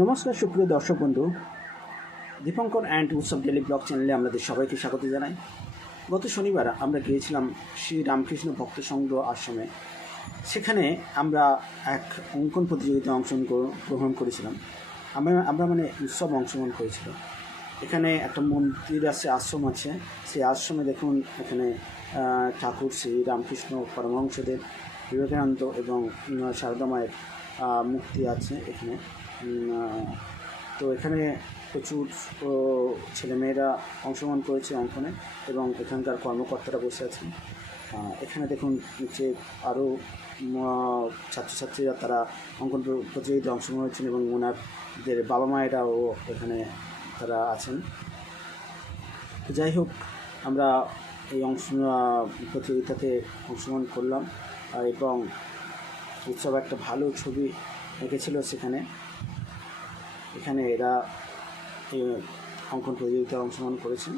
নমস্কার সুপ্রিয় দর্শক বন্ধু, দীপঙ্কর অ্যান্ড উৎসব ডেলি ব্লগ চ্যানেলে আপনাদের সবাইকে স্বাগত জানাই। গত শনিবার আমরা গিয়েছিলাম শ্রী রামকৃষ্ণ ভক্ত সংঘ আশ্রমে। সেখানে আমরা এক অঙ্কন প্রতিযোগিতায় অংশগ্রহণ করেছিলাম। আমরা উৎসব অংশগ্রহণ করেছিল। এখানে একটা মন্দির আছে, আশ্রম আছে। সেই আশ্রমে দেখুন, এখানে ঠাকুর শ্রী রামকৃষ্ণ পরমহংসদেব, বিবেকানন্দ এবং সারদা মায়ের মূর্তি আছে এখানে। তো এখানে প্রচুর ছেলেমেয়েরা অংশগ্রহণ করেছে অঙ্কনে এবং এখানকার কর্মকর্তারা বসে আছেন। এখানে দেখুন যে আরও ছাত্রছাত্রীরা তারা অঙ্কন প্রতিযোগিতায় অংশগ্রহণ করেছেন এবং ওনাদের বাবা মায়েরাও এখানে তারা আছেন। তো যাই হোক, আমরা এই প্রতিযোগিতাতে অংশগ্রহণ করলাম এবং উৎসব একটা ভালো ছবি এঁকেছিল সেখানে। এখানে এরা এই অঙ্কন প্রতিযোগিতায় অংশগ্রহণ করেছেন।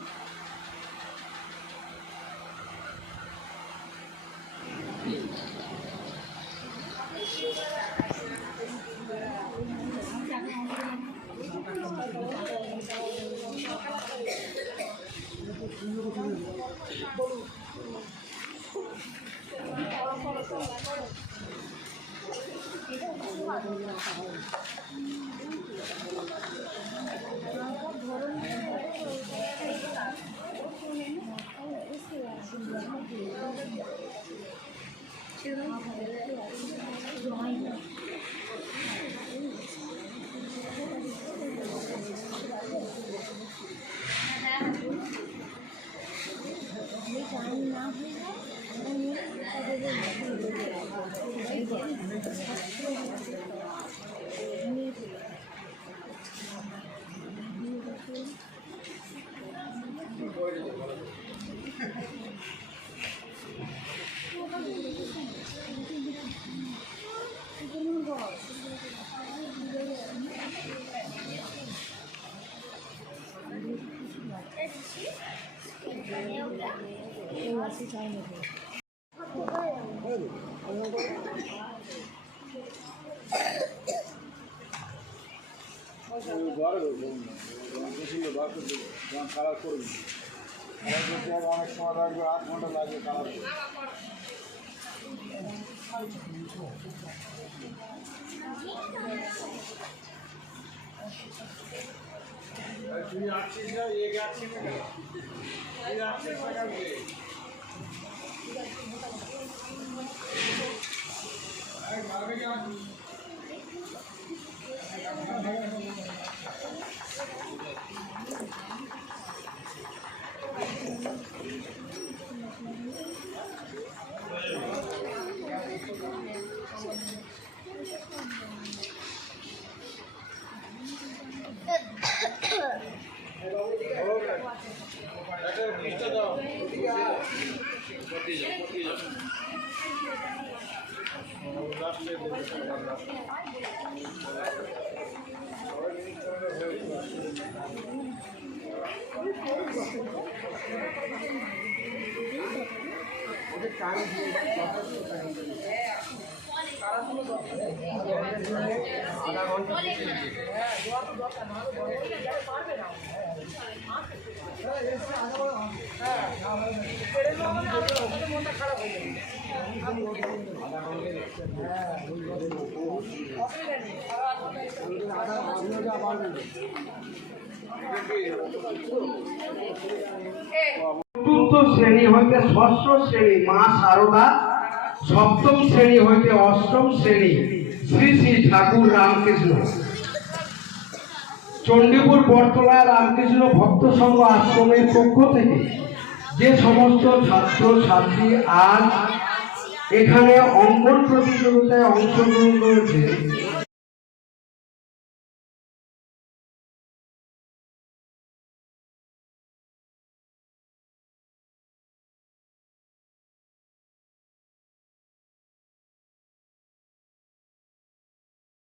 অনেক সময় লাগবে, 8 ঘন্টা লাগবে কালার করতে। তুই আসছিস না, এ যাচ্ছিস না, তুই আসছিস না কালকে। চতুর্থ শ্রেণী হইতে ষষ্ঠ শ্রেণী মা সারদা, সপ্তম শ্রেণী হইতে অষ্টম শ্রেণী শ্রী শ্রী ঠাকুর রামকৃষ্ণ। চণ্ডীপুর বটতলা রামকৃষ্ণ ভক্ত সংঘ আশ্রমের পক্ষ থেকে যে সমস্ত ছাত্র ছাত্রী আজ এখানে অঙ্কন প্রতিযোগিতায় অংশগ্রহণ করেছে